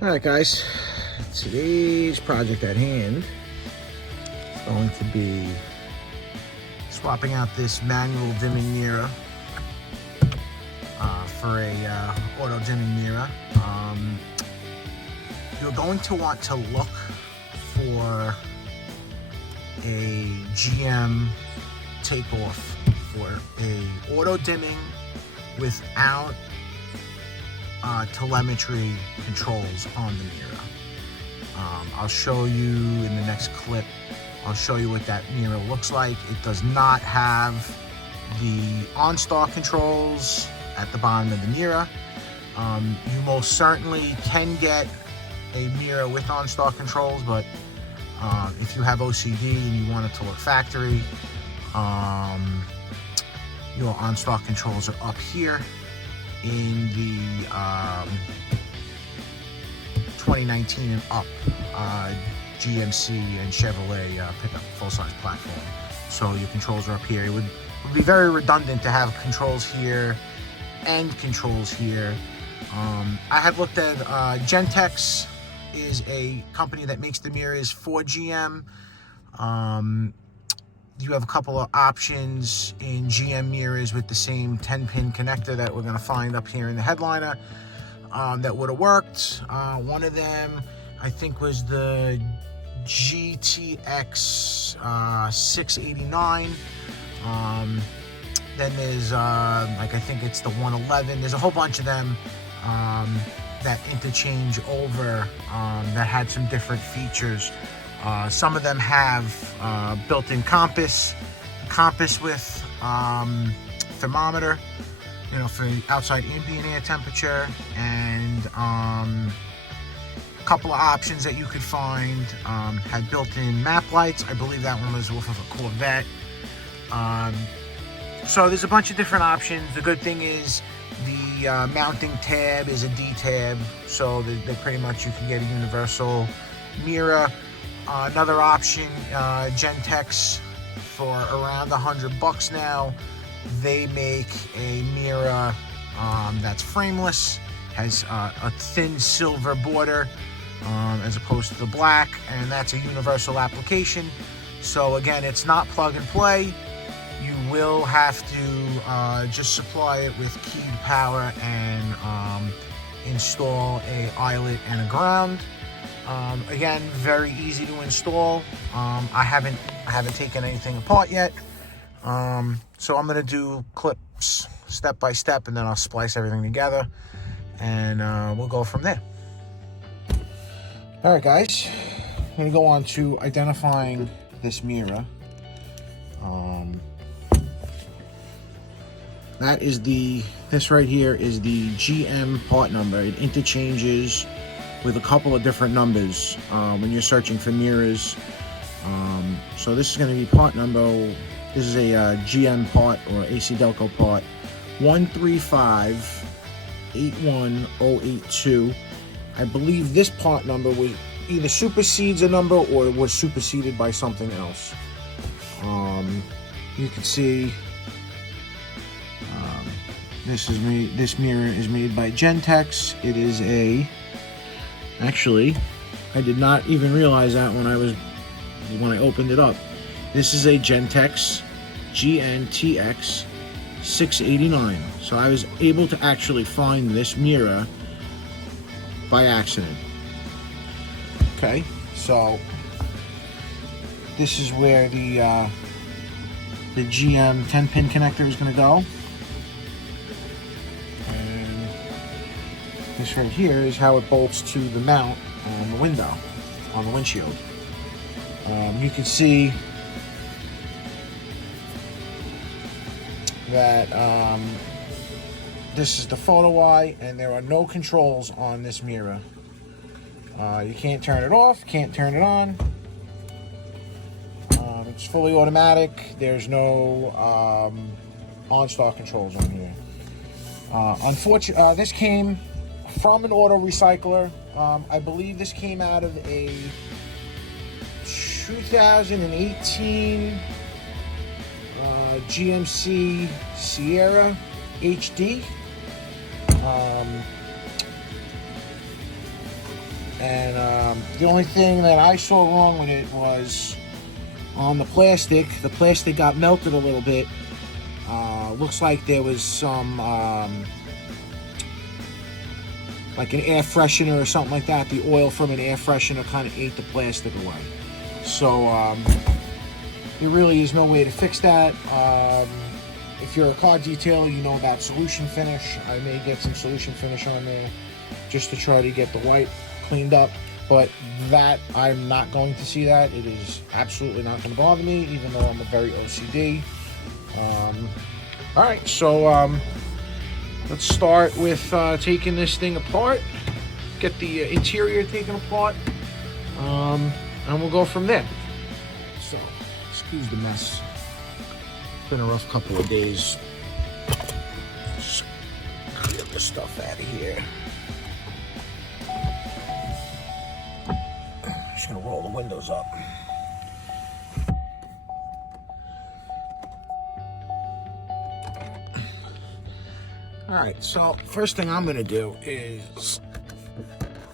Alright guys, today's project at hand is going to be swapping out this manual dimming mirror for a auto dimming mirror. You're going to want to look for a GM takeoff for a auto dimming without telemetry controls on the mirror. I'll show you in the next clip. I'll show you what that mirror looks like. It does not have the OnStar controls at the bottom of the mirror. You most certainly can get a mirror with OnStar controls, but if you have OCD and you want it to look factory, your OnStar controls are up here in the 2019 and up GMC and Chevrolet pickup full-size platform. So your controls are up here. It would be very redundant to have controls here and controls here. I had looked at Gentex is a company that makes the mirrors for GM. You have a couple of options in GM mirrors with the same 10-pin connector that we're going to find up here in the headliner that would have worked. One of them, I think, was the GTX 689. Then there's, I think it's the 111. There's a whole bunch of them that interchange over that had some different features. Some of them have built-in compass with thermometer, for outside ambient air temperature, and a couple of options that you could find had built-in map lights. I believe that one was off of a Corvette. So there's a bunch of different options. The good thing is the mounting tab is a D tab, so they pretty much you can get a universal mirror. Another option, Gentex, for around $100 now. They make a mirror that's frameless, has a thin silver border as opposed to the black, and that's a universal application. So again, it's not plug and play. You will have to just supply it with keyed power and install a eyelet and a ground. Again, very easy to install. I haven't taken anything apart yet. So I'm gonna do clips step by step, and then I'll splice everything together, and we'll go from there. All right, guys, I'm gonna go on to identifying this mirror. This right here is the GM part number. It interchanges with a couple of different numbers when you're searching for mirrors. So this is going to be part number, this is a GM part or AC Delco part 13581082. I believe this part number was either supersedes a number or was superseded by something else. You can see this mirror is made by Gentex. It is actually, I did not even realize that when I opened it up. This is a Gentex GNTX 689. So I was able to actually find this mirror by accident. Okay, so this is where the GM 10-pin connector is going to go. And this right here is how it bolts to the mount on the window, on the windshield. You can see that this is the photo eye, and there are no controls on this mirror. You can't turn it off, can't turn it on. It's fully automatic. There's no OnStar controls on here. Unfortunately, this came from an auto recycler. I believe this came out of a 2018 GMC Sierra HD. And the only thing that I saw wrong with it was on the plastic. The plastic got melted a little bit. Looks like there was some like an air freshener or something like that. The oil from an air freshener kind of ate the plastic away. So there really is no way to fix that. If you're a car detailer, you know about solution finish. I may get some solution finish on there just to try to get the white cleaned up, but that I'm not going to see that. It is absolutely not going to bother me, even though I'm a very OCD. All right, so let's start with taking this thing apart, get the interior taken apart, and we'll go from there. So, excuse the mess. It's been a rough couple of days. Just get the stuff out of here. Just gonna roll the windows up. All right, so first thing I'm gonna do is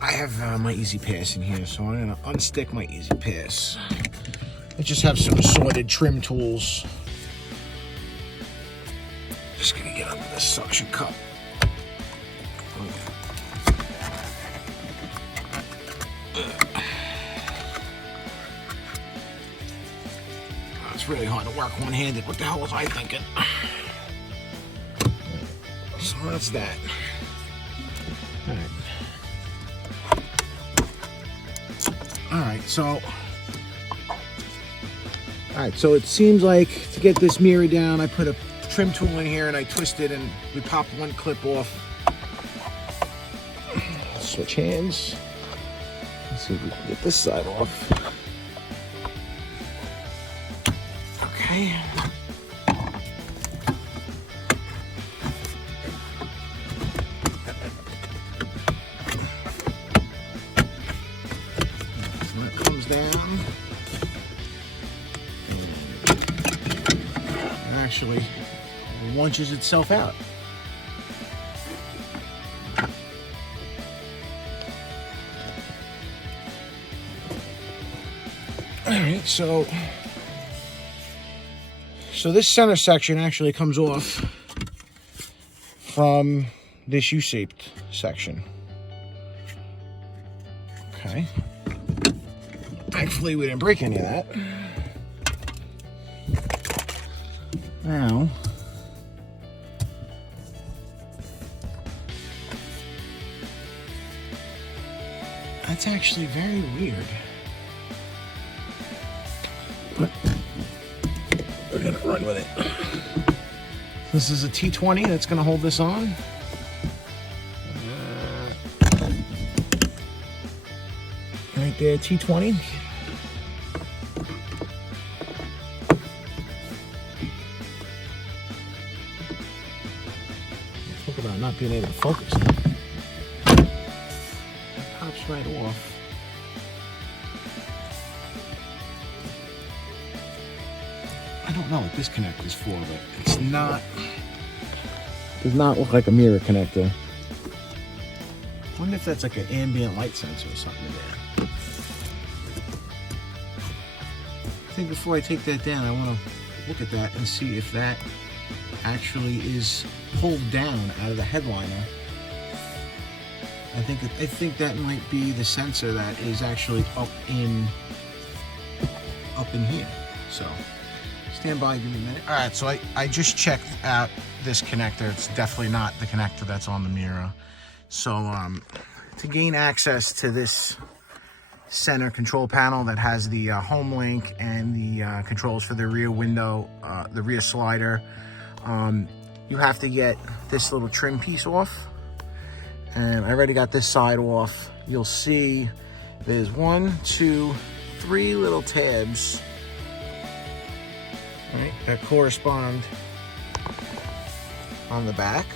I have my Easy Pass in here, so I'm gonna unstick my Easy Pass. I just have some assorted trim tools. Just gonna get under this suction cup. It's really hard to work one-handed. What the hell was I thinking? So that's that. All right, so it seems like to get this mirror down, I put a trim tool in here and I twist it and we pop one clip off. Switch hands. Let's see if we can get this side off. Okay. So that comes down. And actually launches itself out. All right, so this center section actually comes off from this U-shaped section. Okay. Thankfully, we didn't break any of that. Now, that's actually very weird. But we're gonna run with it. This is a T20 that's gonna hold this on. Right there, T20. Talk about not being able to focus. It pops right off. I don't know what this connector is for, but it's not. Does not look like a mirror connector. I wonder if that's like an ambient light sensor or something there. I think before I take that down, I want to look at that and see if that actually is pulled down out of the headliner. I think that might be the sensor that is actually up in here. So. Stand by, give me a minute. All right, so I just checked out this connector. It's definitely not the connector that's on the mirror. So to gain access to this center control panel that has the home link and the controls for the rear window, the rear slider, you have to get this little trim piece off. And I already got this side off. You'll see there's 1, 2, 3 little tabs. Right, that correspond on the back.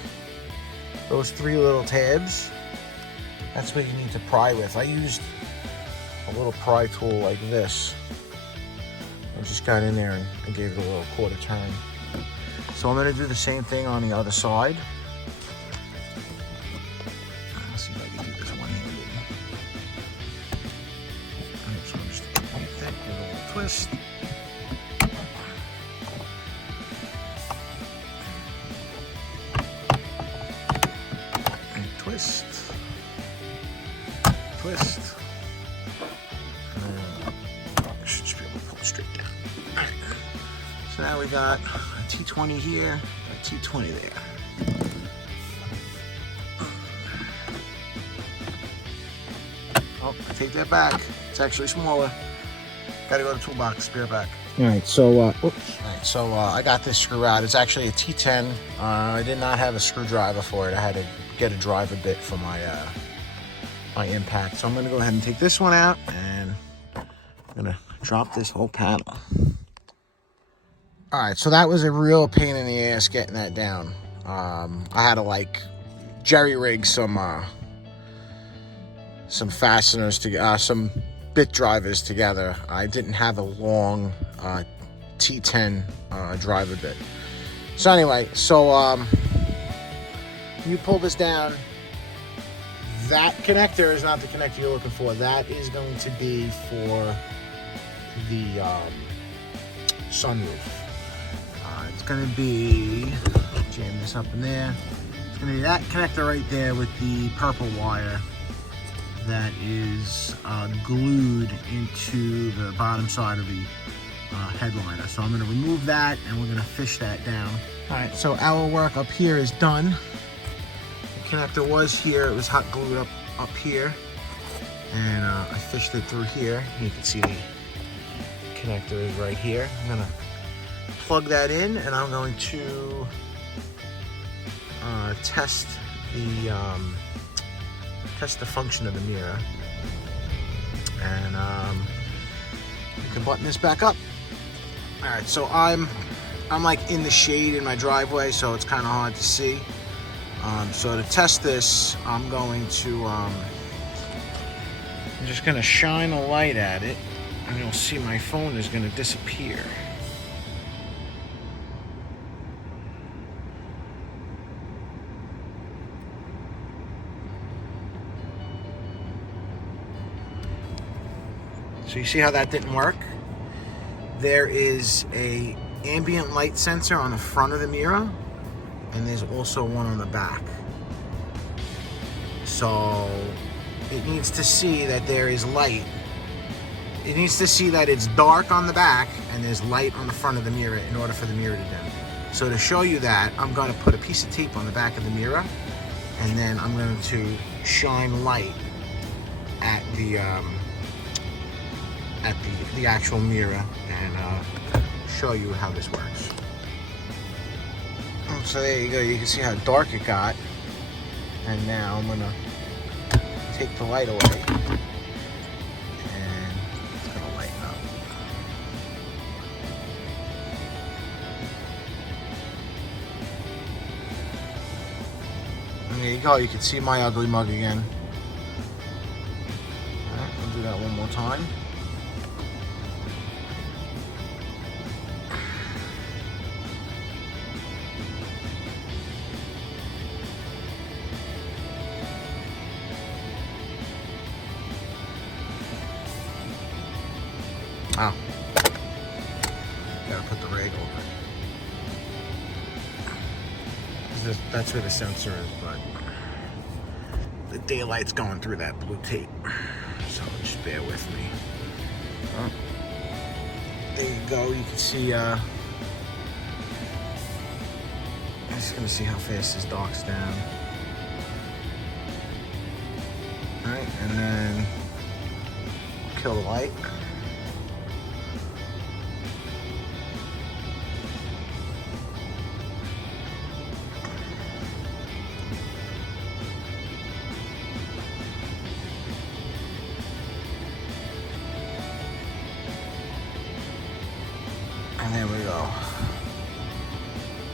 Those 3 little tabs, that's what you need to pry with. I used a little pry tool like this. I just got in there and I gave it a little quarter turn. So I'm going to do the same thing on the other side. Let's see if I can do this one-handed. just and twist, twist. I should just be able to pull it straight down. All right. So now we got a T20 here, a T20 there. Oh, I take that back. It's actually smaller. Gotta go to the toolbox, spare back. All right, so I got this screw out. It's actually a T10. I did not have a screwdriver for it. I had to get a driver bit for my my impact. So I'm gonna go ahead and take this one out, and I'm gonna drop this whole panel. All right, so that was a real pain in the ass getting that down. I had to like jerry rig some fasteners to some bit drivers together. I didn't have a long T10 driver bit. So anyway, you pull this down. That connector is not the connector you're looking for. That is going to be for the sunroof. It's going to be, jam this up in there. It's going to be that connector right there with the purple wire that is glued into the bottom side of the headliner. So I'm going to remove that, and we're going to fish that down. All right, so our work up here is done. The connector was here. It was hot glued up here, and I fished it through here. You can see the connector is right here. I'm going to plug that in, and I'm going to test the function of the mirror, and you can button this back up. All right, so I'm like in the shade in my driveway, so it's kind of hard to see. So to test this, I'm just gonna shine a light at it, and you'll see my phone is gonna disappear. So you see how that didn't work? There is a ambient light sensor on the front of the mirror, and there's also one on the back. So it needs to see that there is light. It needs to see that it's dark on the back and there's light on the front of the mirror in order for the mirror to dim. So to show you that, I'm going to put a piece of tape on the back of the mirror, and then I'm going to shine light at the actual mirror and show you how this works. So there you go. You can see how dark it got. And now I'm gonna take the light away, and it's gonna lighten up. And there you go. You can see my ugly mug again. All right, I'll do that one more time. Oh, gotta put the rag over it. That's where the sensor is, but the daylight's going through that blue tape, so just bear with me. Oh, there you go. You can see. I'm just gonna see how fast this docks down. All right, and then kill the light. And there we go.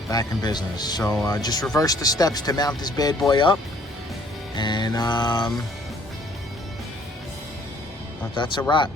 Back in business. So just reverse the steps to mount this bad boy up. And that's a wrap.